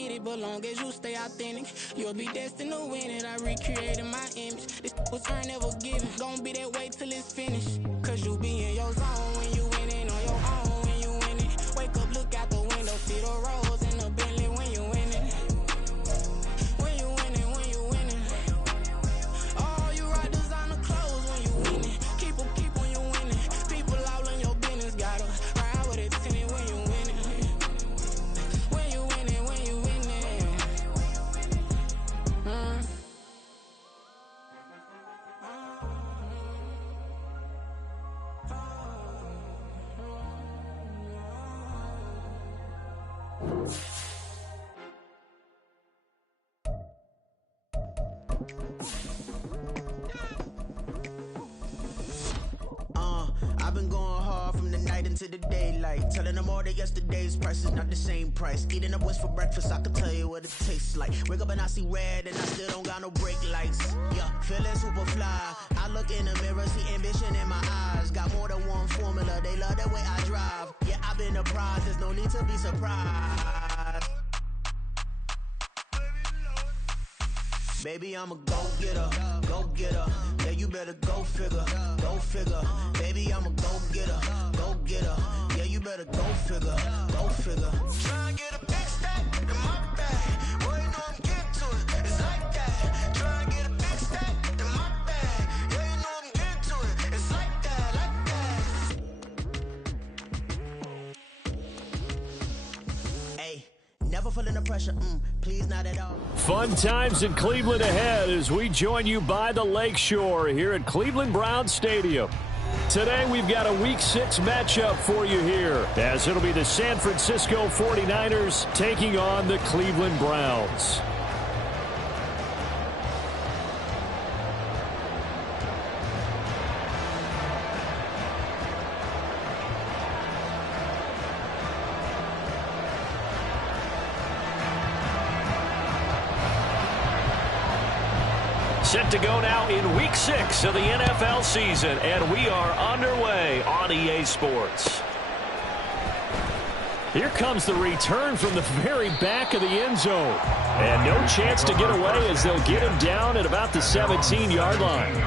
get it, but long as you stay authentic, you'll be destined to win it. I recreated my image. This was turn never given. Gonna be that way till it's finished. Cause you be in your zone when you winning on your own when you winning. Wake up, look out the window, see the rose in the Bentley when you winning. When you winning, when you winning. Oh, you rock designer clothes when you winning. Keep when you winning. People all in your business, gotta ride with it tinted when you winning. When you winning, when you winning. I've been going hard from the night into the daylight, telling them all that yesterday's price is not the same price. Eating up what's for breakfast, I can tell you what it tastes like. Wake up and I see red and I still don't got no brake lights. Yeah, feeling super fly. I look in the mirror, see ambition in my eyes. Got more than one formula, they love the way I drive. Yeah, I've been a prize, there's no need to be surprised. Baby, I'm a go-getter, go-getter. Yeah, you better go figure, go figure. Baby, I'm a go-getter, go-getter. Yeah, you better go figure, go figure. Try and get a big stack in my bag. Boy, you know I'm getting to it, it's like that. Try and get a big stack in my bag. Yeah, you know I'm getting to it, it's like that, like that. Hey, never feeling the pressure, please not at all. Fun times in Cleveland ahead as we join you by the Lakeshore here at Cleveland Browns Stadium. Today we've got a Week 6 matchup for you here, as it'll be the San Francisco 49ers taking on the Cleveland Browns. Set to go now in Week 6 of the NFL season, and we are underway on EA Sports. Here comes the return from the very back of the end zone. And no chance to get away as they'll get him down at about the 17-yard line.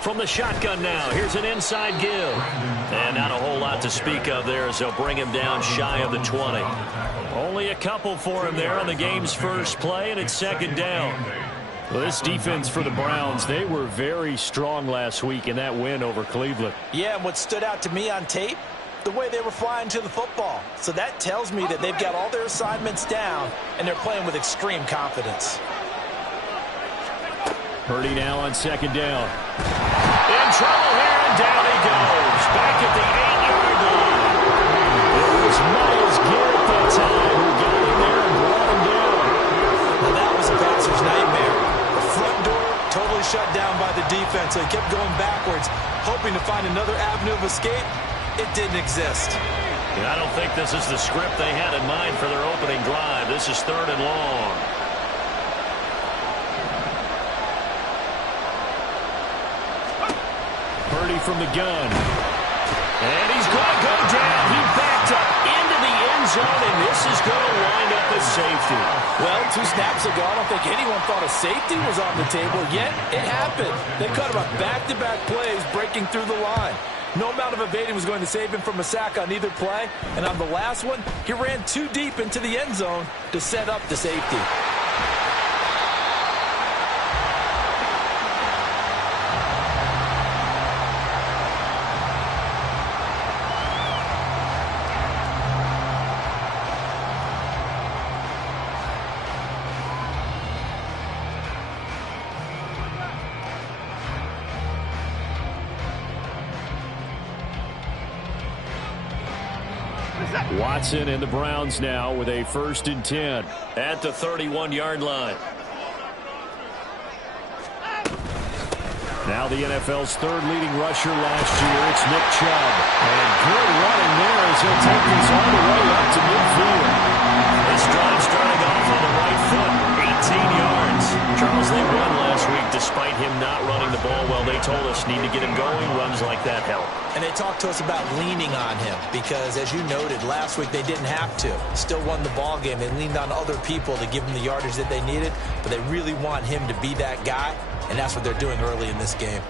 From the shotgun now, here's an inside give. And not a whole lot to speak of there as they'll bring him down shy of the 20. Only a couple for him there on the game's first play, and it's second down. Well, this defense for the Browns, they were very strong last week in that win over Cleveland. Yeah, and what stood out to me on tape, the way they were flying to the football. So that tells me that they've got all their assignments down, and they're playing with extreme confidence. Purdy now on second down. In trouble here, and down he goes. Back at the 8-yard line. It was Myles Garrett that time who got in there and brought him down. Well, that was a passer's nightmare. The front door totally shut down by the defense, so he kept going backwards, hoping to find another avenue of escape. It didn't exist. Yeah, I don't think this is the script they had in mind for their opening drive. This is 3rd and long. Purdy from the gun. And he's going to go down. He backed up into the end zone, and this is going to wind up as safety. Well, 2 snaps ago, I don't think anyone thought a safety was on the table, yet it happened. They cut him on back-to-back plays, breaking through the line. No amount of evading was going to save him from a sack on either play, and on the last one, he ran too deep into the end zone to set up the safety. Watson and the Browns now with a 1st and 10 at the 31-yard line. Now the NFL's third leading rusher last year, it's Nick Chubb. And good running there as he'll take this all the way up to midfield. This drive starting off on the right foot, 18 yards. Charles, they won last week despite him not running the ball well. They told us need to get him going. Runs like that help. And they talked to us about leaning on him because, as you noted, last week they didn't have to. Still won the ball game. They leaned on other people to give them the yardage that they needed, but they really want him to be that guy, and that's what they're doing early in this game.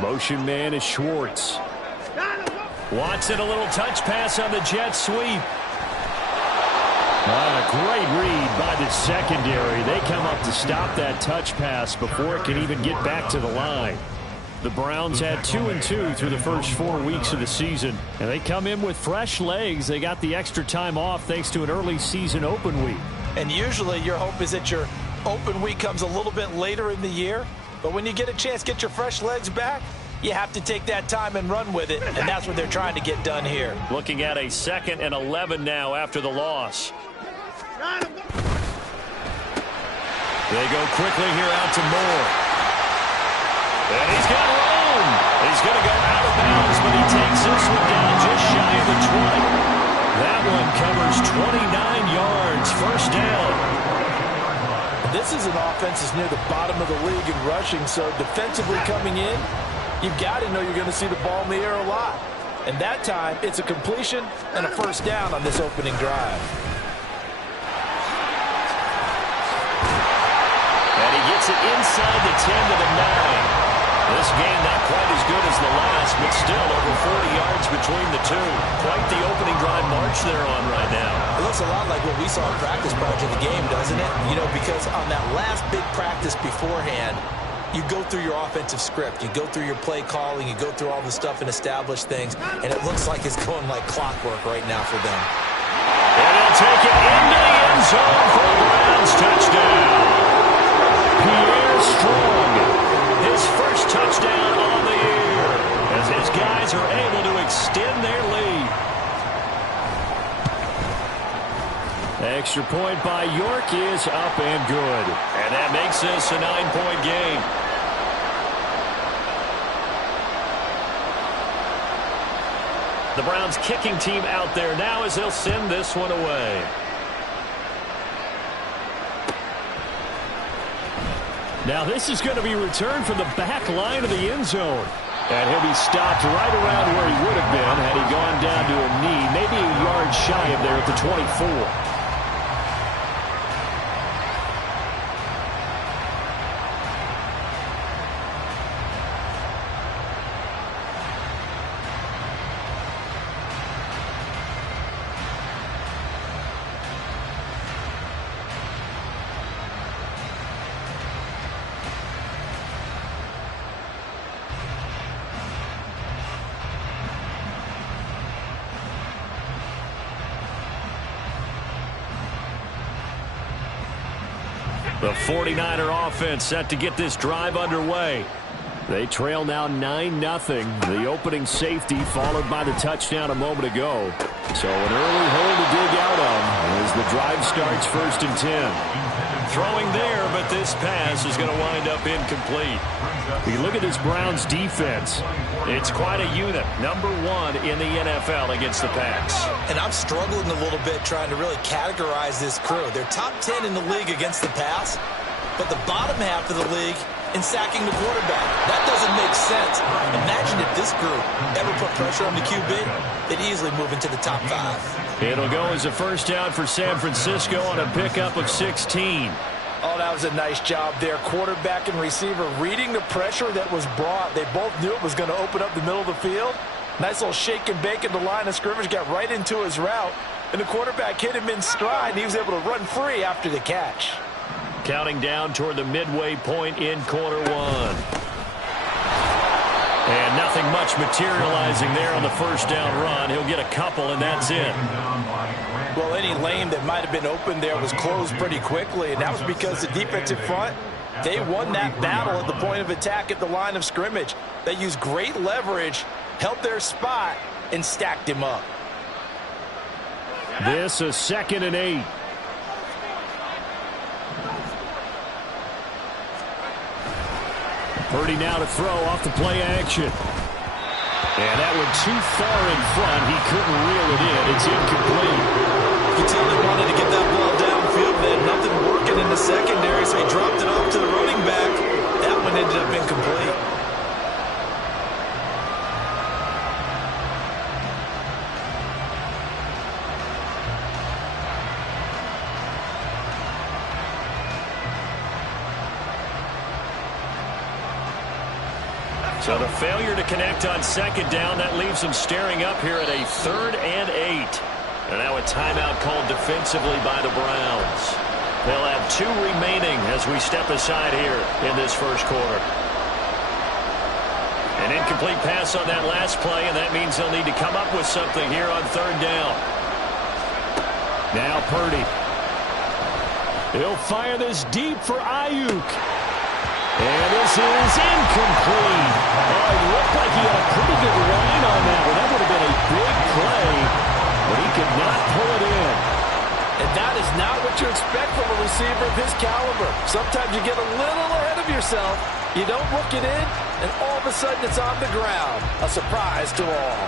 Motion man is Schwartz. Watson, a little touch pass on the jet sweep. A great read by the secondary. They come up to stop that touch pass before it can even get back to the line. The Browns had 2-2 through the first 4 weeks of the season, and they come in with fresh legs. They got the extra time off thanks to an early season open week. And usually your hope is that your open week comes a little bit later in the year, but when you get a chance to get your fresh legs back, you have to take that time and run with it, and that's what they're trying to get done here. Looking at a 2nd and 11 now after the loss. They go quickly here out to Moore. And he's got room. He's going to go out of bounds, but he takes this one down just shy of the 20. That one covers 29 yards. First down. This is an offense that's near the bottom of the league in rushing, so defensively coming in, you've got to know you're going to see the ball in the air a lot. And that time, it's a completion and a first down on this opening drive. And he gets it inside the 10 to the 9. This game not quite as good as the last, but still over 40 yards between the two. Quite the opening drive march they're on right now. It looks a lot like what we saw in practice prior to the game, doesn't it? You know, because on that last big practice beforehand, you go through your offensive script. You go through your play calling. You go through all the stuff and establish things. And it looks like it's going like clockwork right now for them. And he'll take it into the end zone for the Browns. Touchdown. Pierre Strong. His first touchdown on the year as his guys are able to extend their lead. Extra point by York is up and good. And that makes this a 9-point game. The Browns kicking team out there now as they'll send this one away. Now this is going to be returned from the back line of the end zone. And he'll be stopped right around where he would have been had he gone down to a knee, maybe a yard shy of there at the 24. The 49er offense set to get this drive underway. They trail now 9-0. The opening safety followed by the touchdown a moment ago. So an early hole to dig out of as the drive starts 1st and 10. Throwing there, but this pass is going to wind up incomplete. You look at this Browns defense. It's quite a unit. Number 1 in the NFL against the pass. And I'm struggling a little bit trying to really categorize this crew. They're top 10 in the league against the pass, but the bottom half of the league in sacking the quarterback. That doesn't make sense. Imagine if this group ever put pressure on the QB, they'd easily move into the top 5. It'll go as a first down for San Francisco on a pickup of 16. Oh, that was a nice job there. Quarterback and receiver reading the pressure that was brought. They both knew it was going to open up the middle of the field. Nice little shake and bake at the line of scrimmage, got right into his route, and the quarterback hit him in stride, and he was able to run free after the catch. Counting down toward the midway point in quarter 1. And nothing much materializing there on the first down run. He'll get a couple, and that's it. Well, any lane that might have been open there was closed pretty quickly, and that was because the defensive front, they won that battle at the point of attack at the line of scrimmage. They used great leverage, held their spot, and stacked him up. This a 2nd and 8. Purdy now to throw off the play action. And that one too far in front. He couldn't reel it in. It's incomplete. You could tell they wanted to get that ball downfield. They had nothing working in the secondary, so he dropped it off to the running back. That one ended up incomplete. So the failure to connect on 2nd down, that leaves them staring up here at a 3rd and 8. And now a timeout called defensively by the Browns. They'll have 2 remaining as we step aside here in this first quarter. An incomplete pass on that last play, and that means they'll need to come up with something here on 3rd down. Now Purdy. He'll fire this deep for Ayuk. And this is incomplete. Oh, it looked like he had a pretty good line on that one. That would have been a big play, but he could not pull it in. And that is not what you expect from a receiver of his caliber. Sometimes you get a little ahead of yourself. You don't look it in, and all of a sudden it's on the ground. A surprise to all.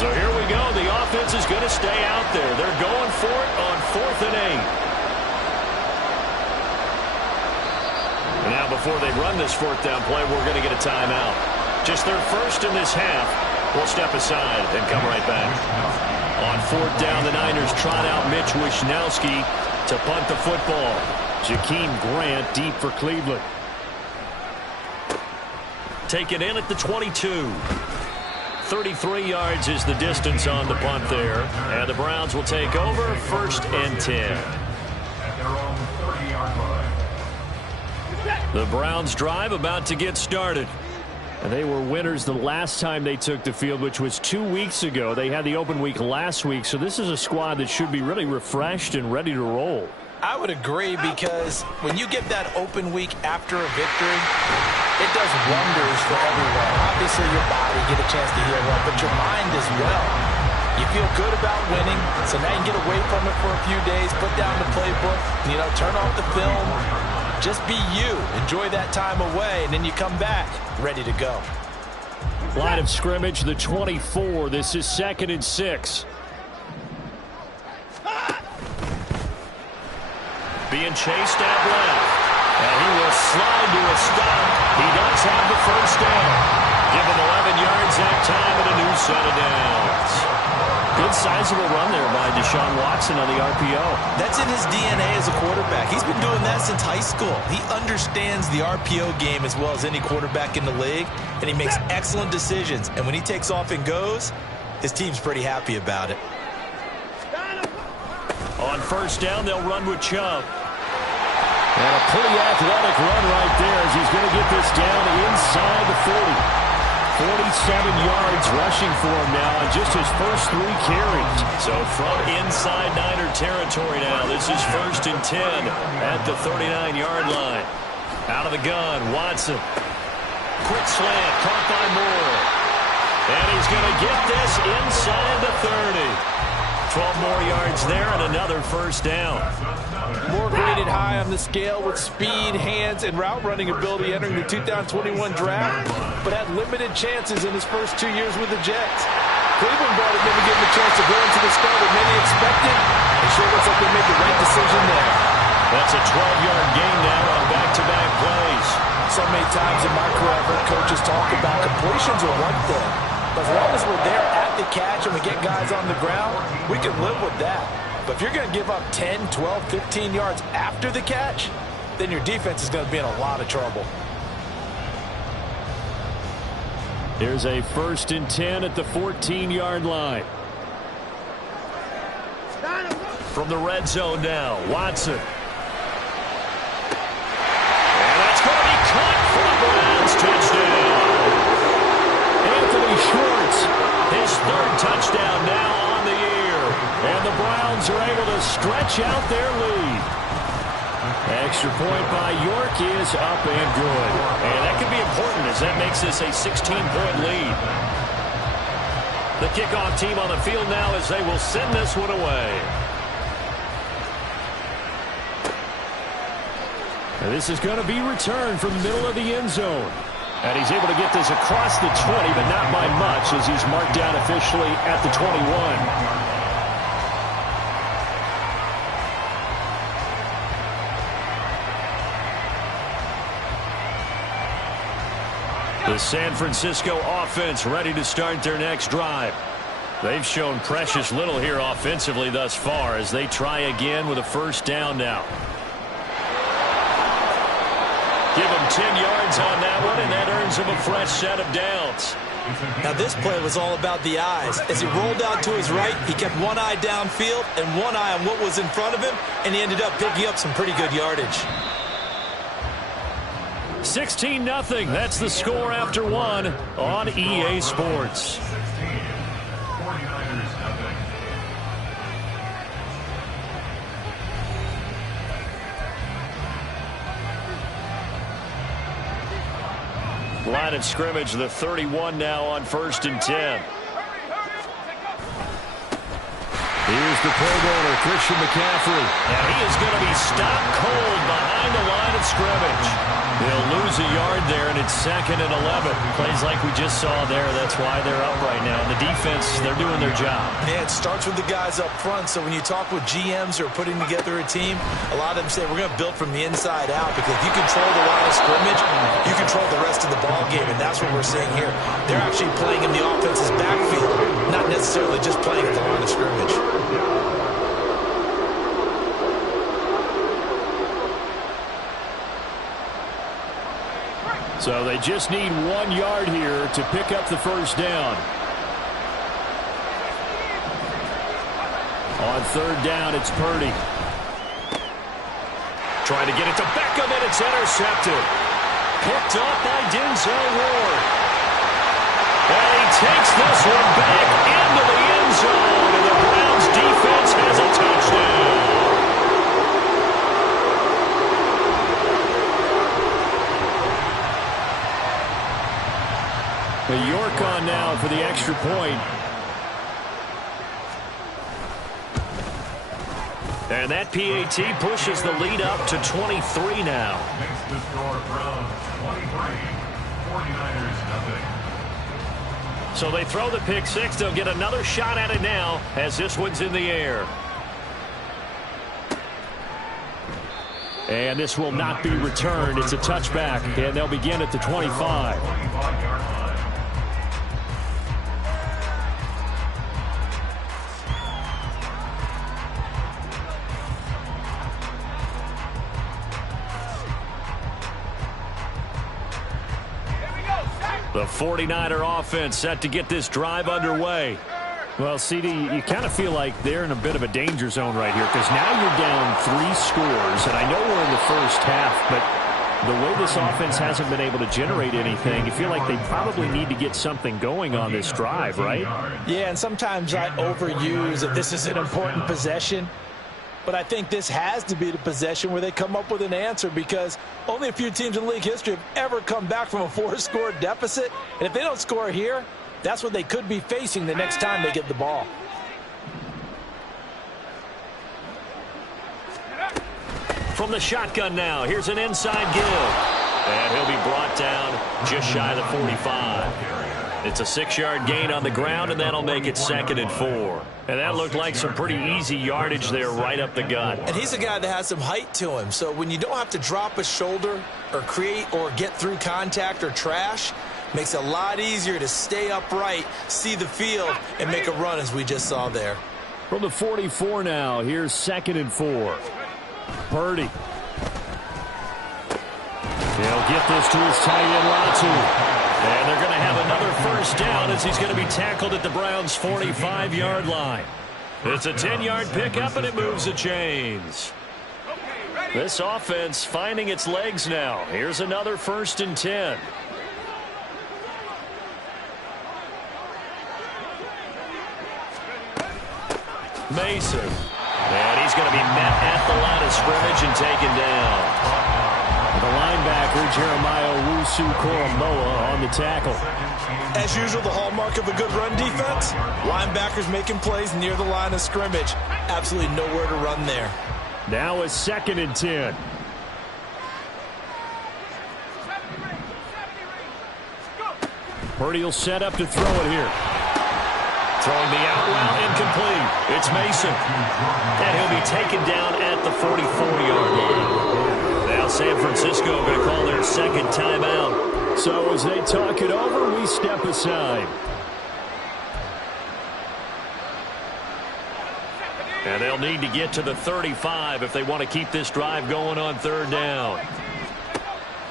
So here we go. The offense is going to stay out there. They're going for it on 4th and 8. And now before they run this 4th down play, we're going to get a timeout. Just their first in this half. We'll step aside and come right back. On 4th down, the Niners trot out Mitch Wishnowsky to punt the football. Jakeem Grant deep for Cleveland. Taken in at the 22. 33 yards is the distance on the punt there. And the Browns will take over 1st and 10. At their own 30-yard line. The Browns drive about to get started. And they were winners the last time they took the field, which was 2 weeks ago. They had the open week last week, so this is a squad that should be really refreshed and ready to roll. I would agree, because when you get that open week after a victory, it does wonders for everyone. Obviously, your body get a chance to heal up, but your mind as well. You feel good about winning, so now you can get away from it for a few days, put down the playbook, turn off the film. Just be you. Enjoy that time away, and then you come back ready to go. Line of scrimmage, the 24. This is 2nd and 6. Being chased out left. And he will slide to a stop. He does have the first down. Give him 11 yards that time and a new set of downs. Good sizable run there by Deshaun Watson on the RPO. That's in his DNA as a quarterback. He's been doing that since high school. He understands the RPO game as well as any quarterback in the league, and he makes excellent decisions. And when he takes off and goes, his team's pretty happy about it. On 1st down, they'll run with Chubb. And a pretty athletic run right there as he's going to get this down inside the 40. 47 yards rushing for him now on just his first 3 carries. So from inside Niner territory now, this is 1st and 10 at the 39-yard line. Out of the gun, Watson. Quick slant, caught by Moore. And he's going to get this inside the 30. 12 more yards there and another 1st down. Moore graded high on the scale with speed, hands, and route running ability entering the 2021 draft, but had limited chances in his first 2 years with the Jets. Cleveland brought him in to give him a chance to go into the start that many expected. It sure looks like they made the right decision there. That's a 12-yard gain now on back-to-back plays. So many times in my career, I've heard coaches talk about completions are one thing. But as long as we're there at the catch and we get guys on the ground, we can live with that. But if you're going to give up 10, 12, 15 yards after the catch, then your defense is going to be in a lot of trouble. Here's a 1st and 10 at the 14-yard line. From the red zone now, Watson. And that's going to be caught for the Browns. Touchdown. Anthony Schwartz, his 3rd touchdown now on the year. And the Browns are able to stretch out their lead. Extra point by York is up and good. And that could be important as that makes this a 16-point lead. The kickoff team on the field now as they will send this one away. And this is going to be returned from the middle of the end zone. And he's able to get this across the 20, but not by much as he's marked down officially at the 21. The San Francisco offense ready to start their next drive. They've shown precious little here offensively thus far as they try again with a first down now. Give him 10 yards on that one, and that earns him a fresh set of downs. Now this play was all about the eyes. As he rolled out to his right, he kept one eye downfield and one eye on what was in front of him, and he ended up picking up some pretty good yardage. 16-0. That's the score after one on EA Sports. 49ers nothing. Line of scrimmage, the 31 now on 1st and 10. Here's the Pro Bowler, Christian McCaffrey. And he is going to be stopped cold behind the line of scrimmage. They'll lose a yard there, and it's 2nd and 11. Plays like we just saw there. That's why they're up right now. And the defense, they're doing their job. Yeah, it starts with the guys up front. So when you talk with GMs who are putting together a team, a lot of them say we're going to build from the inside out, because if you control the line of scrimmage, you control the rest of the ball game, and that's what we're seeing here. They're actually playing in the offense's backfield, not necessarily just playing at the line of scrimmage. So they just need 1 yard here to pick up the first down. On 3rd down, it's Purdy. Trying to get it to Beckham, and it's intercepted. Picked up by Denzel Ward. And he takes this one back into the end zone, and the Browns defense has a touchdown. York on now for the extra point. And that PAT pushes the lead up to 23 now. Makes the score from 23. 49ers nothing. So they throw the pick six. They'll get another shot at it now as this one's in the air. And this will not be returned. It's a touchback, and they'll begin at the 25. 25-yard line. The 49er offense set to get this drive underway. Well, CD, you kind of feel like they're in a bit of a danger zone right here, because now you're down 3 scores, and I know we're in the first half, but the way this offense hasn't been able to generate anything, you feel like they probably need to get something going on this drive, right? Yeah, and sometimes I overuse that this is an important possession. But I think this has to be the possession where they come up with an answer, because only a few teams in league history have ever come back from a 4-score deficit. And if they don't score here, that's what they could be facing the next time they get the ball. From the shotgun now, here's an inside give. And he'll be brought down just shy of the 45. It's a 6-yard gain on the ground, and that'll make it 2nd and 4. And that looked like some pretty easy yardage there right up the gut. And he's a guy that has some height to him. So when you don't have to drop a shoulder or create or get through contact or trash, makes it a lot easier to stay upright, see the field, and make a run as we just saw there. From the 44 now, here's 2nd and 4. Purdy. He'll get this to his tight end, Latu. And they're going to have another first down as he's going to be tackled at the Browns' 45-yard line. It's a 10-yard pickup, and it moves the chains. This offense finding its legs now. Here's another 1st and 10. Mason. And he's going to be met at the line of scrimmage and taken down. The linebacker, Jeremiah Owusu-Koramoah, on the tackle. As usual, the hallmark of a good run defense, linebackers making plays near the line of scrimmage. Absolutely nowhere to run there. Now a 2nd and 10. Purdy will set up to throw it here. Throwing the out route, incomplete. It's Mason. And he'll be taken down at the 44-yard line. Now San Francisco going to call their 2nd timeout. So as they talk it over, we step aside. And they'll need to get to the 35 if they want to keep this drive going on 3rd down.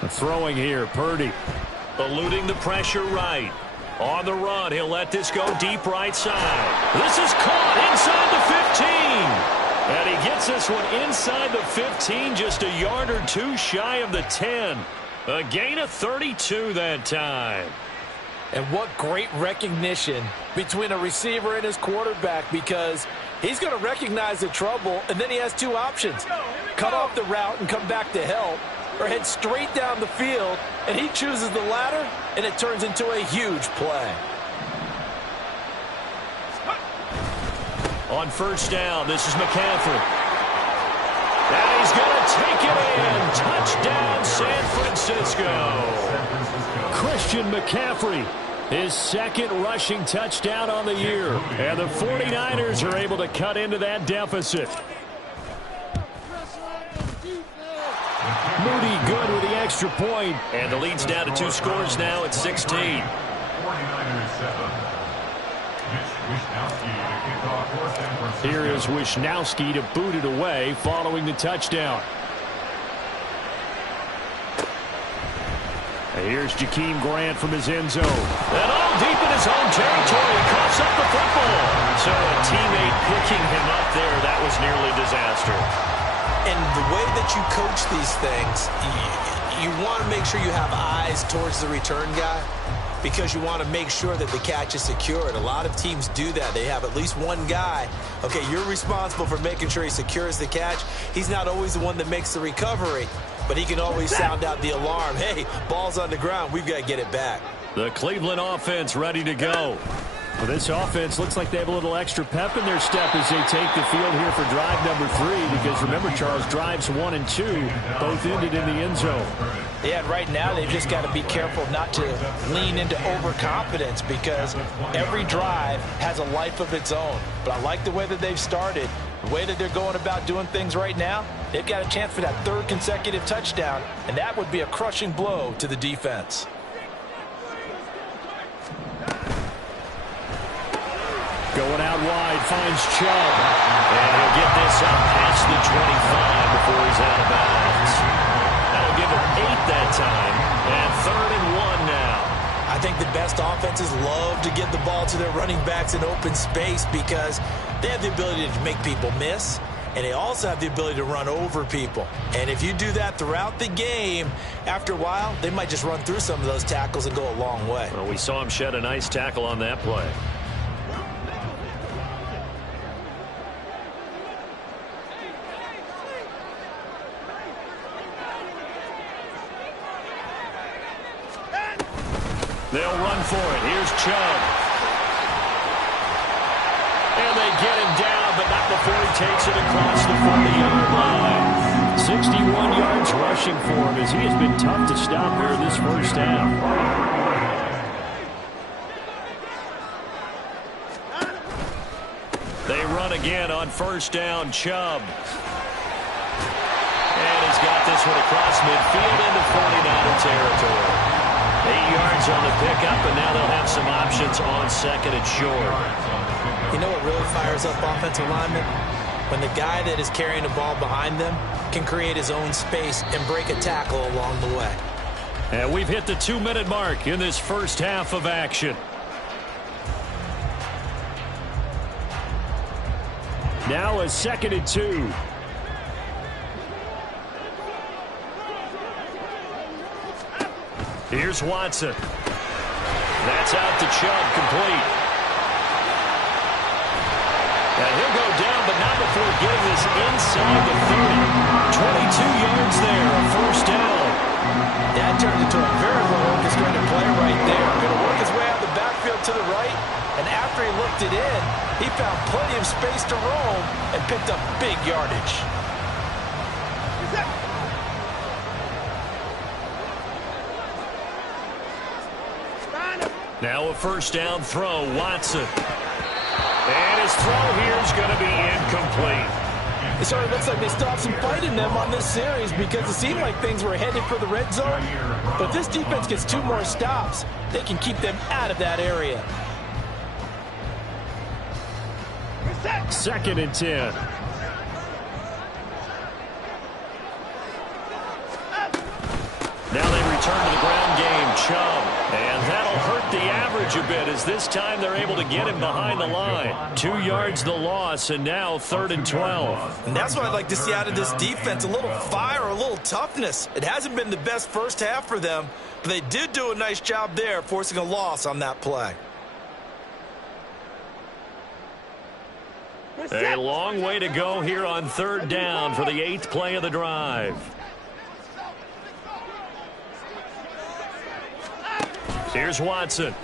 Throwing here, Purdy. Eluding the pressure right. On the run, he'll let this go deep right side. This is caught inside the 15. And he gets this one inside the 15, just a yard or two shy of the 10. A gain of 32 that time. And what great recognition between a receiver and his quarterback, because he's going to recognize the trouble, and then he has 2 options. Cut off the route and come back to help, or head straight down the field, and he chooses the latter, and it turns into a huge play. On 1st down, this is McCaffrey. And he's going to take it in. Touchdown, San Francisco. Christian McCaffrey, his 2nd rushing touchdown on the year. And the 49ers are able to cut into that deficit. Moody good with the extra point. And the lead's down to 2 scores now at 16. 49ers 7. Wishnowsky to kick off for San Francisco. Here is Wishnowsky to boot it away following the touchdown. And here's Jakeem Grant from his end zone. And all deep in his own territory. He coughs up the football. So a teammate picking him up there, that was nearly disaster. And the way that you coach these things, you want to make sure you have eyes towards the return guy, because you want to make sure that the catch is secured. A lot of teams do that. They have at least one guy. Okay, you're responsible for making sure he secures the catch. He's not always the one that makes the recovery, but he can always sound out the alarm. Hey, ball's on the ground. We've got to get it back. The Cleveland offense ready to go. Well, this offense looks like they have a little extra pep in their step as they take the field here for drive number 3, because remember, Charles, drives 1 and 2 both ended in the end zone. Yeah, and right now they've just got to be careful not to lean into overconfidence, because every drive has a life of its own. But I like the way that they've started, the way that they're going about doing things right now. They've got a chance for that 3rd consecutive touchdown, and that would be a crushing blow to the defense. Going out wide, finds Chubb. And he'll get this up past the 25 before he's out of bounds. That'll give him 8 that time. And 3rd and 1 now. I think the best offenses love to get the ball to their running backs in open space, because they have the ability to make people miss, and they also have the ability to run over people. And if you do that throughout the game, after a while, they might just run through some of those tackles and go a long way. Well, we saw him shed a nice tackle on that play. They'll run for it. Here's Chubb. And they get him down, but not before he takes it across the 40-yard line. 61 yards rushing for him, as he has been tough to stop here in this first half. They run again on 1st down. Chubb. And he's got this one across midfield into 49er territory. 8 yards on the pickup, and now they'll have some options on 2nd and short. You know what really fires up offensive linemen? When the guy that is carrying the ball behind them can create his own space and break a tackle along the way. And we've hit the 2-minute mark in this first half of action. Now a 2nd and 2. Here's Watson. That's out to Chubb, complete. And he'll go down, but not before getting this inside the 30. 22 yards there, a 1st down. That turned into a very well-orchestrated play right there. Going to work his way out of the backfield to the right, and after he looked it in, he found plenty of space to roam and picked up big yardage. Now a first down throw, Watson. And his throw here is going to be incomplete. It sort of looks like they stopped some fight in them on this series because it seemed like things were headed for the red zone. But if this defense gets 2 more stops, they can keep them out of that area. 2nd and 10. Now they return to the ground game, Chubb. And that'll hurt the average a bit as this time they're able to get him behind the line. 2 yards the loss, and now 3rd and 12. And that's what I'd like to see out of this defense, a little fire, a little toughness. It hasn't been the best first half for them, but they did do a nice job there, forcing a loss on that play. A long way to go here on 3rd down for the 8th play of the drive. Here's Watson.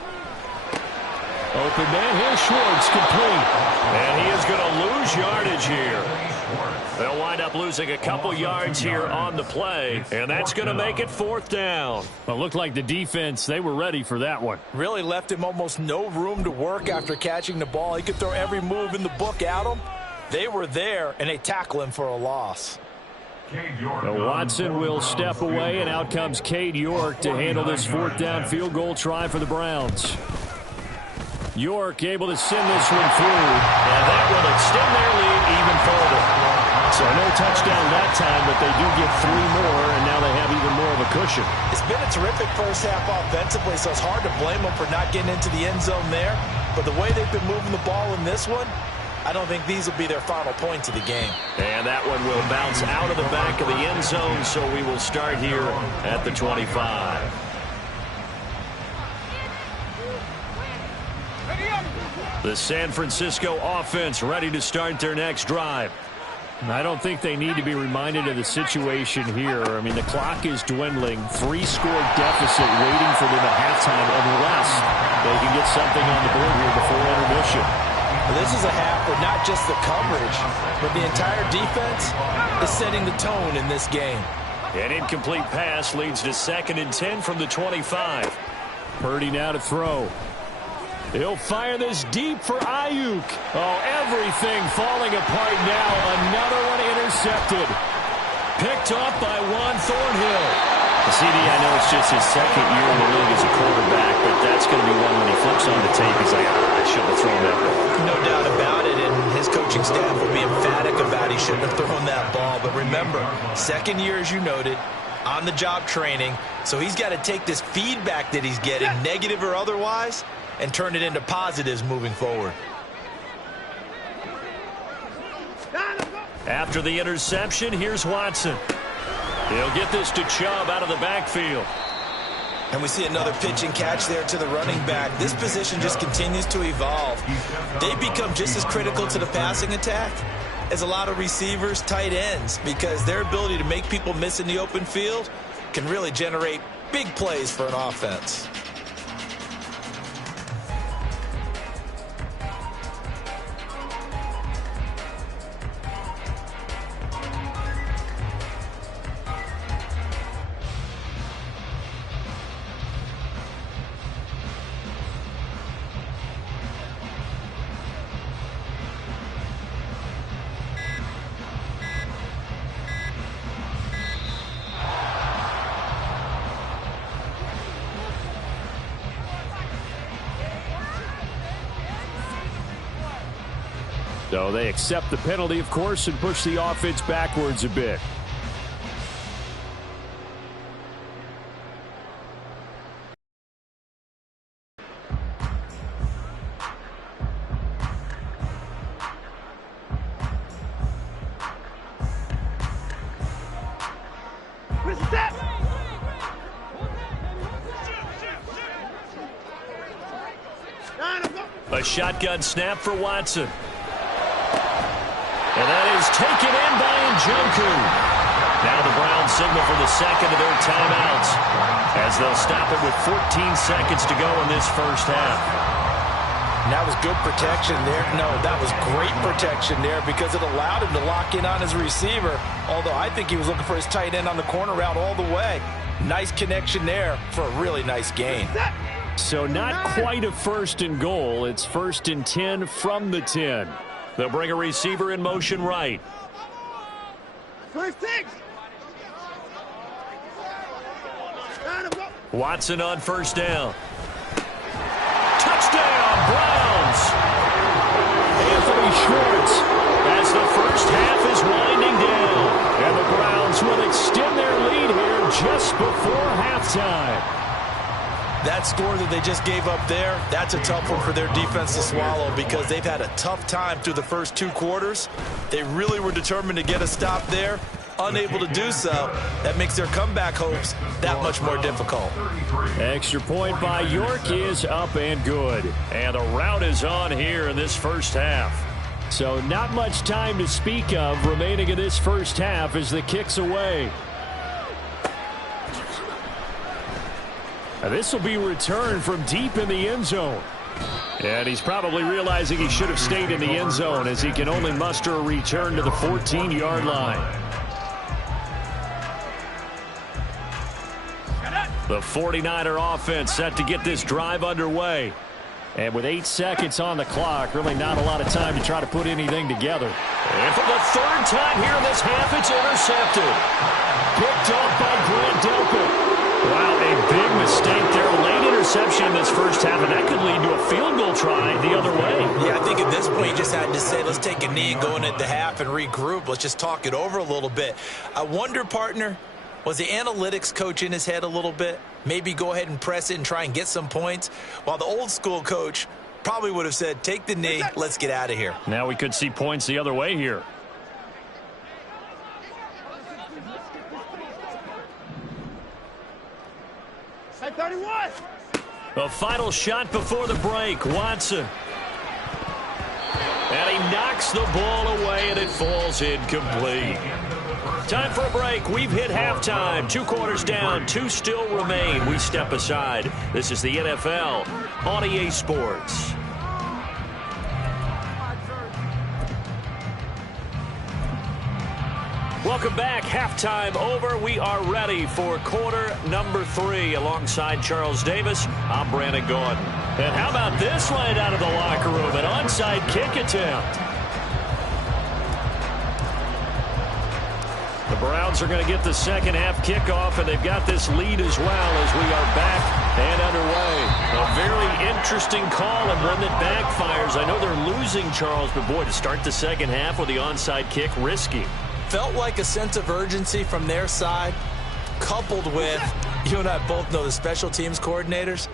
Open man, here's Schwartz, complete. And he is going to lose yardage here. They'll wind up losing a couple yards here on the play, and that's going to make it 4th down. Well, it looked like the defense, they were ready for that one. Really left him almost no room to work after catching the ball. He could throw every move in the book at him. They were there, and they tackle him for a loss. Watson will step away, and out comes Cade York to handle this 4th down field goal try for the Browns. York able to send this one through, and that will extend their lead even further. So no touchdown that time, but they do get 3 more, and now they have even more of a cushion. It's been a terrific first half offensively, so it's hard to blame them for not getting into the end zone there. But the way they've been moving the ball in this one, I don't think these will be their final points of the game. And that one will bounce out of the back of the end zone, so we will start here at the 25. The San Francisco offense ready to start their next drive. I don't think they need to be reminded of the situation here. I mean, the clock is dwindling. 3-score deficit waiting for them at halftime unless they can get something on the board here before intermission. This is a half where not just the coverage, but the entire defense is setting the tone in this game. An incomplete pass leads to 2nd and 10 from the 25. Purdy now to throw. He'll fire this deep for Ayuk. Oh, everything falling apart now. Another one intercepted. Picked off by Juan Thornhill. CD, I know it's just his 2nd year in the league as a quarterback, but that's going to be one when he flips on the tape. He's like, I shouldn't have thrown that ball. No doubt about it, and his coaching staff will be emphatic about he shouldn't have thrown that ball. But remember, 2nd year, as you noted, on-the-job training, so he's got to take this feedback that he's getting, negative or otherwise, and turn it into positives moving forward. After the interception, here's Watson. He'll get this to Chubb out of the backfield. And we see another pitch and catch there to the running back. This position just continues to evolve. They become just as critical to the passing attack as a lot of receivers, tight ends, because their ability to make people miss in the open field can really generate big plays for an offense. So they accept the penalty, of course, and push the offense backwards a bit. A shotgun snap for Watson. And that is taken in by Njoku. Now the Browns signal for the second of their timeouts as they'll stop it with 14 seconds to go in this first half. And that was good protection there. No, that was great protection there because it allowed him to lock in on his receiver, although I think he was looking for his tight end on the corner route all the way. Nice connection there for a really nice gain. So not quite a first and goal. It's first and 10 from the 10. They'll bring a receiver in motion right. Watson on first down. Touchdown, Browns! Anthony Schwartz As the first half is winding down. and the Browns will extend their lead here just before halftime. That score that they just gave up there, that's a tough one for their defense to swallow because they've had a tough time through the first 2 quarters. They really were determined to get a stop there. Unable to do so, that makes their comeback hopes that much more difficult. Extra point by York is up and good. And the route is on here in this first half. So not much time to speak of remaining in this first half as the kick's away. This will be returned from deep in the end zone. And he's probably realizing he should have stayed in the end zone as he can only muster a return to the 14-yard line. The 49er offense set to get this drive underway. And with 8 seconds on the clock, really not a lot of time to try to put anything together. And for the third time here in this half, it's intercepted. Picked up by Grant Delpit. Wow, a big mistake there. Late interception in this first half, and that could lead to a field goal try the other way. Yeah, I think at this point you just had to say, let's take a knee and go into the half and regroup. Let's just talk it over a little bit. I wonder, partner, was the analytics coach in his head a little bit? Maybe go ahead and press it and try and get some points? While the old school coach probably would have said, take the knee, let's get out of here. Now we could see points the other way here. A final shot before the break. Watson. And he knocks the ball away, and it falls incomplete. Time for a break. We've hit halftime. 2 quarters down. 2 still remain. We step aside. This is the NFL on EA Sports. Welcome back. Halftime over. We are ready for quarter number 3. Alongside Charles Davis, I'm Brandon Gaudin. And how about this line out of the locker room? An onside kick attempt. The Browns are going to get the second half kickoff, and they've got this lead as well as we are back and underway. A very interesting call and one that backfires. I know they're losing, Charles, but boy, to start the second half with the onside kick, risky. Felt like a sense of urgency from their side, coupled with, you and I both know the special teams coordinators,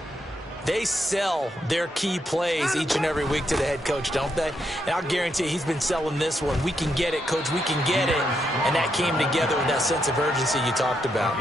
they sell their key plays each and every week to the head coach, don't they? And I'll guarantee he's been selling this one. We can get it, coach, we can get it. And that came together with that sense of urgency you talked about.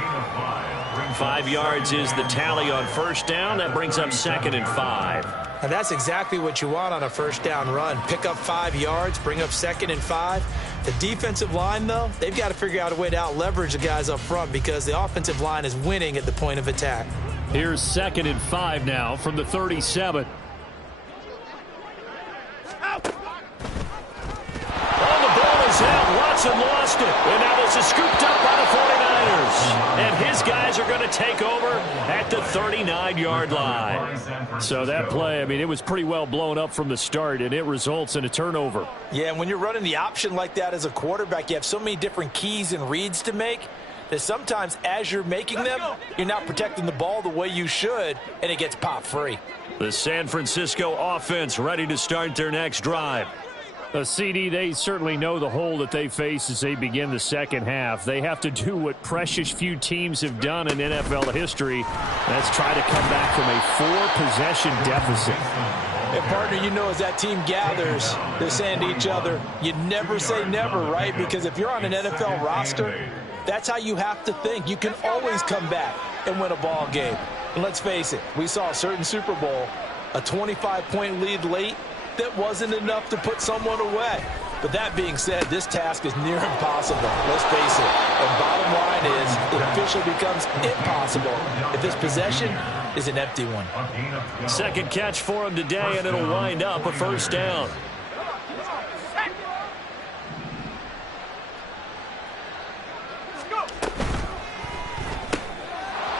5 yards is the tally on first down. That brings up 2nd and 5. And that's exactly what you want on a first down run. Pick up 5 yards, bring up 2nd and 5. The defensive line, though, they've got to figure out a way to out-leverage the guys up front because the offensive line is winning at the point of attack. Here's 2nd and 5 now from the 37. Oh, the ball is out. Watson lost it. And now this is scooped up by the 49ers. And his guys are going to take over at the 39-yard line. So that play, I mean, it was pretty well blown up from the start, and it results in a turnover. Yeah, and when you're running the option like that as a quarterback, you have so many different keys and reads to make that sometimes as you're making them, you're not protecting the ball the way you should, and it gets popped free. The San Francisco offense ready to start their next drive. CD, they certainly know the hole that they face as they begin the second half. They have to do what precious few teams have done in NFL history. That's try to come back from a 4-possession deficit. And, partner, you know as that team gathers, they're saying to each other, you never say never, right? Because if you're on an NFL roster, that's how you have to think. You can always come back and win a ball game. And let's face it, we saw a certain Super Bowl, a 25-point lead late, that wasn't enough to put someone away. But that being said, this task is near impossible. Let's face it. And bottom line is, it officially becomes impossible if this possession is an empty one. Second catch for him today, and it'll wind up a first down.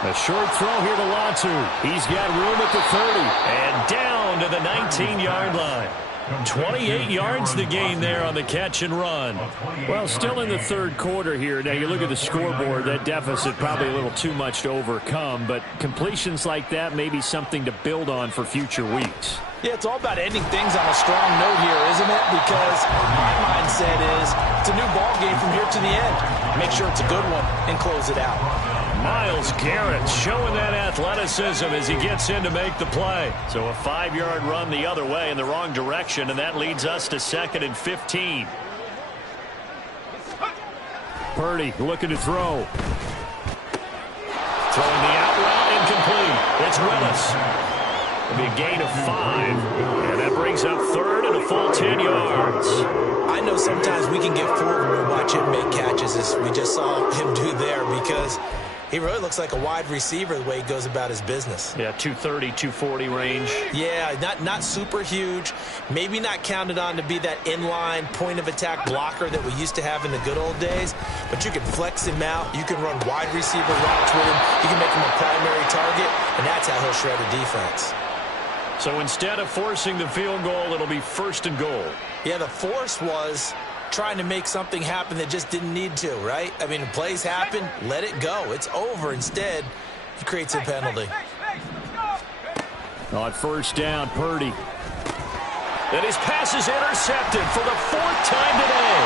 A short throw here to Latu. He's got room at the 30. And down to the 19-yard line. 28 yards the gain there on the catch and run. Well, still in the third quarter here. Now, you look at the scoreboard, that deficit probably a little too much to overcome, but completions like that may be something to build on for future weeks. Yeah, it's all about ending things on a strong note here, isn't it? Because my mindset is it's a new ball game from here to the end. Make sure it's a good one and close it out. Myles Garrett showing that athleticism as he gets in to make the play. So a 5-yard run the other way in the wrong direction, and that leads us to 2nd and 15. Purdy looking to throw. Throwing the out route incomplete. It's Willis. It'll be a gain of 5, and that brings up 3rd and a full 10 yards. I know sometimes we can get fooled when we watch him make catches, as we just saw him do there, because he really looks like a wide receiver the way he goes about his business. Yeah, 230, 240 range. Yeah, not super huge. Maybe not counted on to be that inline point-of-attack blocker that we used to have in the good old days. But you can flex him out. You can run wide receiver routes with him. You can make him a primary target, and that's how he'll shred a defense. So instead of forcing the field goal, it'll be 1st and goal. Yeah, the force was trying to make something happen that just didn't need to, right? I mean, the plays happen, let it go. It's over. Instead, he creates a penalty. On first down, Purdy. And his pass is intercepted for the 4th time today.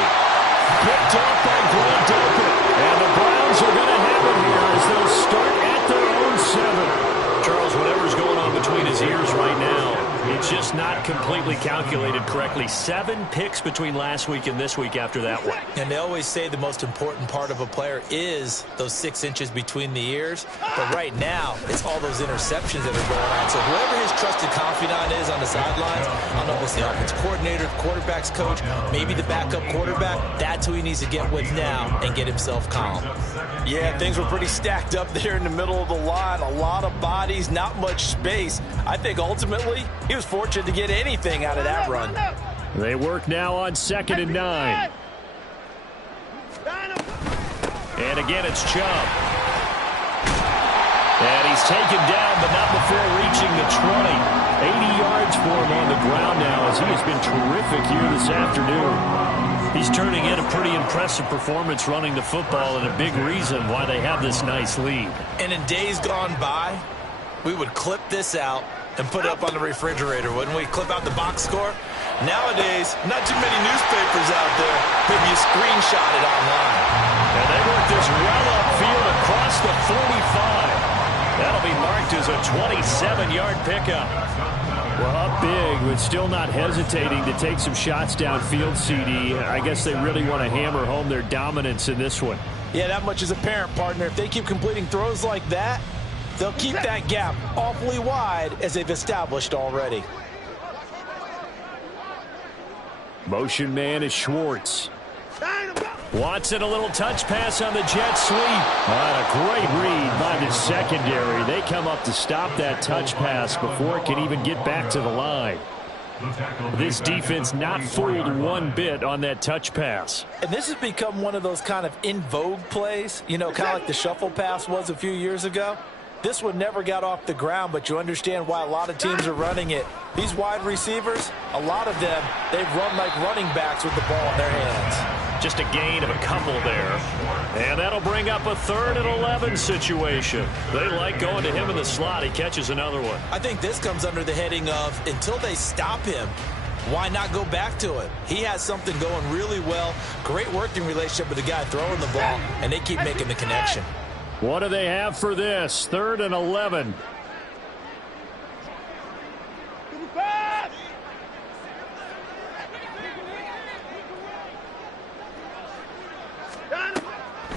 Picked off by Grant Delpit. And the Browns are going to have it here as they'll start at their own 7. Charles, whatever's going on between his ears right now, it's just not completely calculated correctly. 7 picks between last week and this week after that one. And they always say the most important part of a player is those 6 inches between the ears. But right now, it's all those interceptions that are going on. So whoever his trusted confidant is on the sidelines, I don't know if it's the offense coordinator, quarterback's coach, maybe the backup quarterback, that's who he needs to get with now and get himself calm. Yeah, things were pretty stacked up there in the middle of the line. A lot of bodies, not much space. I think ultimately he was fortunate to get anything out of that run. They work now on 2nd and 9. And again, it's Chubb. And he's taken down, but not before reaching the 20. 80 yards for him on the ground now as he has been terrific here this afternoon. He's turning in a pretty impressive performance running the football, and a big reason why they have this nice lead. And in days gone by, we would clip this out and put it up on the refrigerator, wouldn't we? Clip out the box score. Nowadays, not too many newspapers out there. Maybe you screenshot it online. And they work this well upfield across the 45. That'll be marked as a 27-yard pickup. Well, up big, but still not hesitating to take some shots downfield, CD. I guess they really want to hammer home their dominance in this one. Yeah, that much is apparent, partner. If they keep completing throws like that, they'll keep that gap awfully wide as they've established already. Motion man is Schwartz. Watson, a little touch pass on the jet sweep. A great read by the secondary. They come up to stop that touch pass before it can even get back to the line. This defense not fooled one bit on that touch pass. And this has become one of those kind of in vogue plays, you know, kind of like the shuffle pass was a few years ago. This one never got off the ground, but you understand why a lot of teams are running it. These wide receivers, a lot of them, they've run like running backs with the ball in their hands. Just a gain of a couple there. And that'll bring up a 3rd and 11 situation. They like going to him in the slot. He catches another one. I think this comes under the heading of, until they stop him, why not go back to it? He has something going really well. Great working relationship with the guy throwing the ball, and they keep making the connection. What do they have for this? 3rd and 11.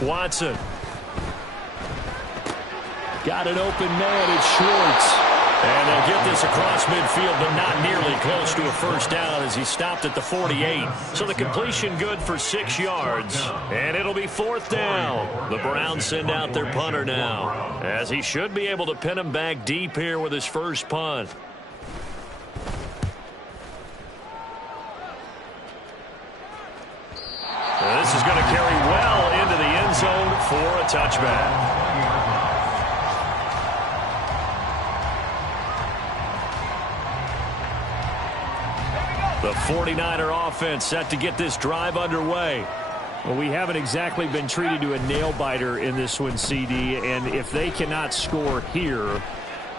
Watson. Got an open man. It's Schwartz. And they'll get this across midfield, but not nearly close to a first down as he stopped at the 48. So the completion good for 6 yards. And it'll be 4th down. The Browns send out their punter now, as he should be able to pin him back deep here with his first punt. And this is going to carry well into the end zone for a touchback. The 49er offense set to get this drive underway. Well, we haven't exactly been treated to a nail-biter in this one, CD, and if they cannot score here,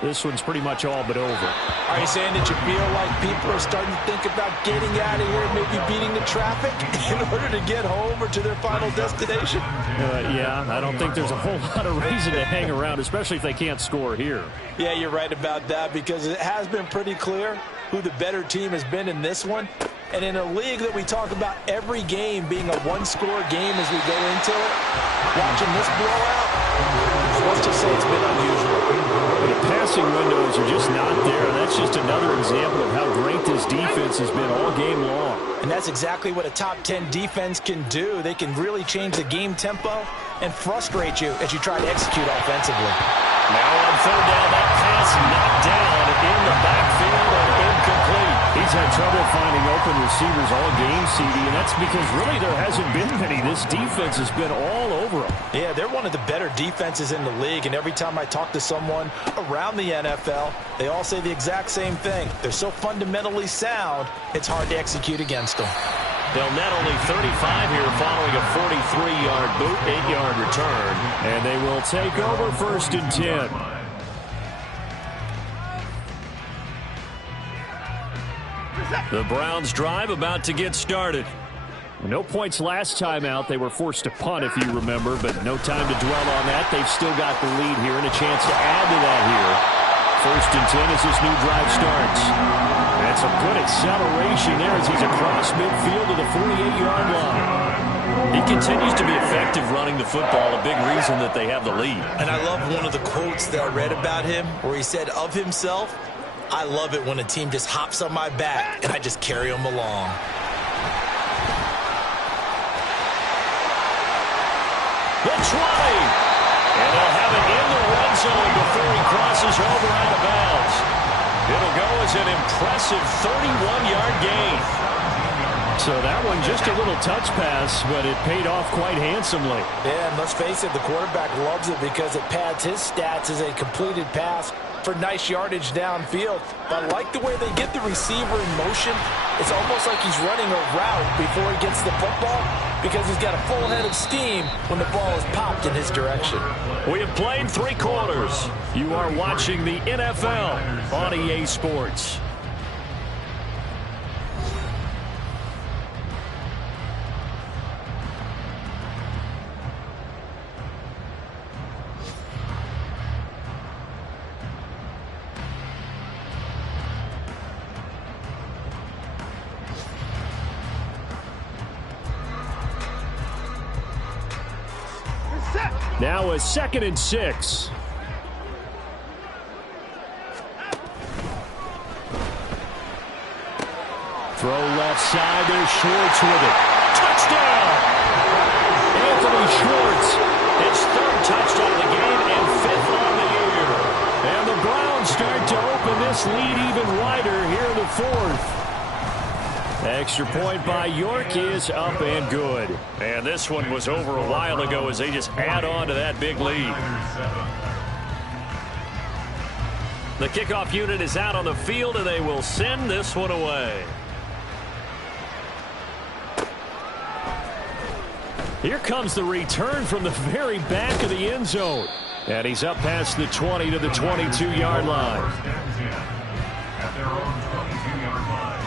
this one's pretty much all but over. Are you saying that you feel like people are starting to think about getting out of here and maybe beating the traffic in order to get home or to their final destination? Yeah, I don't think there's a whole lot of reason to hang around, especially if they can't score here. Yeah, you're right about that, because it has been pretty clear who the better team has been in this one. And in a league that we talk about every game being a one-score game as we go into it, watching this blowout, let's just say it's been unusual. The passing windows are just not there. That's just another example of how great this defense has been all game long. And that's exactly what a top 10 defense can do. They can really change the game tempo and frustrate you as you try to execute offensively. Now on 3rd down, that pass knocked down in the backfield and incomplete. He's had trouble finding open receivers all game, CD, and that's because really there hasn't been many. This defense has been all over them. Yeah, they're one of the better defenses in the league, and every time I talk to someone around the NFL, they all say the exact same thing. They're so fundamentally sound, it's hard to execute against them. They'll net only 35 here following a 43-yard boot, 8-yard return. And they will take over 1st and 10. The Browns drive about to get started. No points last time out. They were forced to punt, if you remember, but no time to dwell on that. They've still got the lead here and a chance to add to that here. 1st and 10 as this new drive starts. That's a good acceleration there as he's across midfield to the 48-yard line. He continues to be effective running the football, a big reason that they have the lead. And I love one of the quotes that I read about him where he said of himself, "I love it when a team just hops on my back and I just carry them along." The 20. And they'll have it in the red zone before he crosses over out of bounds. It'll go as an impressive 31-yard gain. So that one just a little touch pass, but it paid off quite handsomely. Yeah, and let's face it, the quarterback loves it because it pads his stats as a completed pass for nice yardage downfield. But I like the way they get the receiver in motion. It's almost like he's running a route before he gets the football because he's got a full head of steam when the ball is popped in his direction. We have played 3 quarters. You are watching the NFL on EA Sports. Now a 2nd and 6. Throw left side. There's Schwartz with it. Touchdown! Anthony Schwartz. His 3rd touchdown of the game and 5th on the year. And the Browns start to open this lead even wider here in the 4th. Extra point by York is up and good. And this one was over a while ago as they just add on to that big lead. The kickoff unit is out on the field, and they will send this one away. Here comes the return from the very back of the end zone. And he's up past the 20 to the 22-yard line. At their own 22-yard line.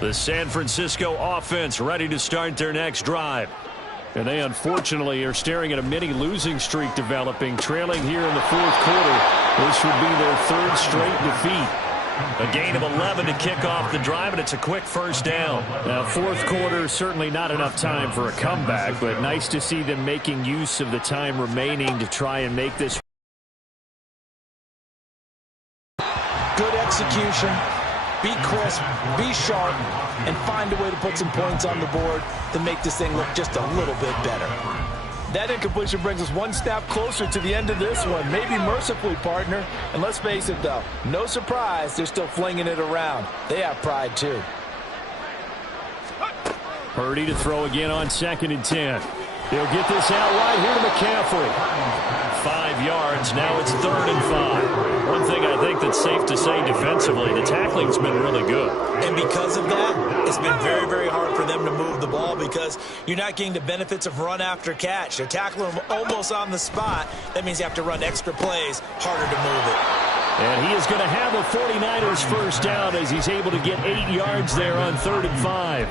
The San Francisco offense ready to start their next drive. And they unfortunately are staring at a mini losing streak developing, trailing here in the 4th quarter. This would be their 3rd straight defeat. A gain of 11 to kick off the drive, and it's a quick first down. Now, fourth quarter, certainly not enough time for a comeback, but nice to see them making use of the time remaining to try and make this. Good execution. Be crisp, be sharp, and find a way to put some points on the board to make this thing look just a little bit better. That incompletion brings us one step closer to the end of this one. Maybe mercifully, partner. And let's face it, though, no surprise, they're still flinging it around. They have pride, too. Purdy to throw again on 2nd and 10. He'll get this out right here to McCaffrey. 5 yards. Now it's 3rd and 5. One thing I think that's safe to say defensively, the tackling's been really good. And because of that, it's been very, very hard for them to move the ball because you're not getting the benefits of run after catch. They're tackling them almost on the spot. That means you have to run extra plays, harder to move it. And he is going to have a 49ers first down as he's able to get 8 yards there on 3rd and 5.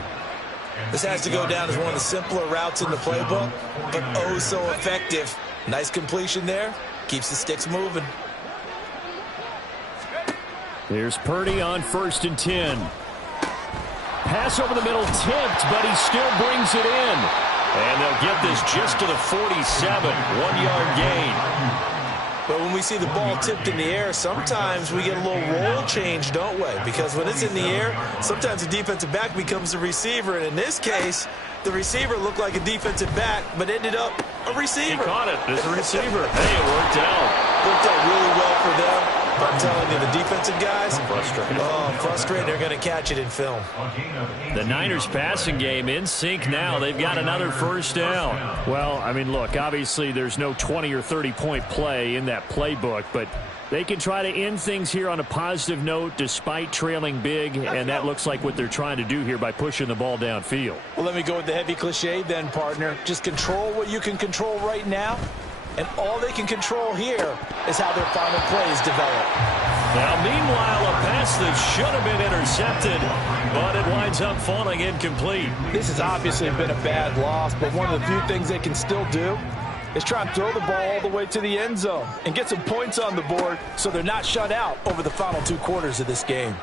This has to go down as one of the simpler routes in the playbook, but oh so effective. Nice completion there. Keeps the sticks moving. Here's Purdy on 1st and 10. Pass over the middle, tipped, but he still brings it in. And they'll get this just to the 47, 1-yard gain. But when we see the ball tipped in the air, sometimes we get a little roll change, don't we? Because when it's in the air, sometimes the defensive back becomes the receiver. And in this case, the receiver looked like a defensive back, but ended up a receiver. He caught it as a receiver. Hey, it worked out. Worked out really well for them. But I'm telling you, the defensive guys, frustrated. They're going to catch it in film. The Niners passing game in sync now. They've got another first down. Well, I mean, look, obviously there's no 20 or 30-point play in that playbook, but they can try to end things here on a positive note despite trailing big, and that looks like what they're trying to do here by pushing the ball downfield. Well, let me go with the heavy cliche then, partner. Just control what you can control right now. And all they can control here is how their final plays develop. Now, meanwhile, a pass that should have been intercepted, but it winds up falling incomplete. This has obviously been a bad loss, but one of the few things they can still do is try and throw the ball all the way to the end zone and get some points on the board so they're not shut out over the final 2 quarters of this game.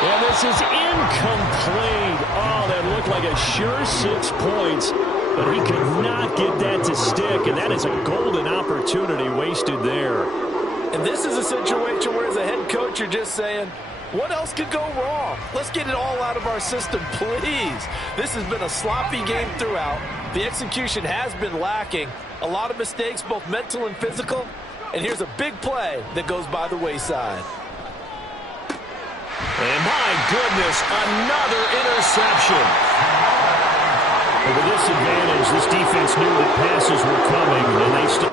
And this is incomplete. Oh, that looked like a sure 6 points. But he could not get that to stick, and that is a golden opportunity wasted there. And this is a situation where as a head coach you're just saying, what else could go wrong? Let's get it all out of our system, please. This has been a sloppy game throughout. The execution has been lacking. A lot of mistakes, both mental and physical. And here's a big play that goes by the wayside. And my goodness, another interception. With this advantage, this defense knew that passes were coming, and they still...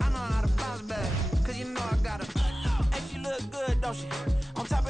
I know how to bounce back, 'cause you know I got a... Hey, she look good, don't she?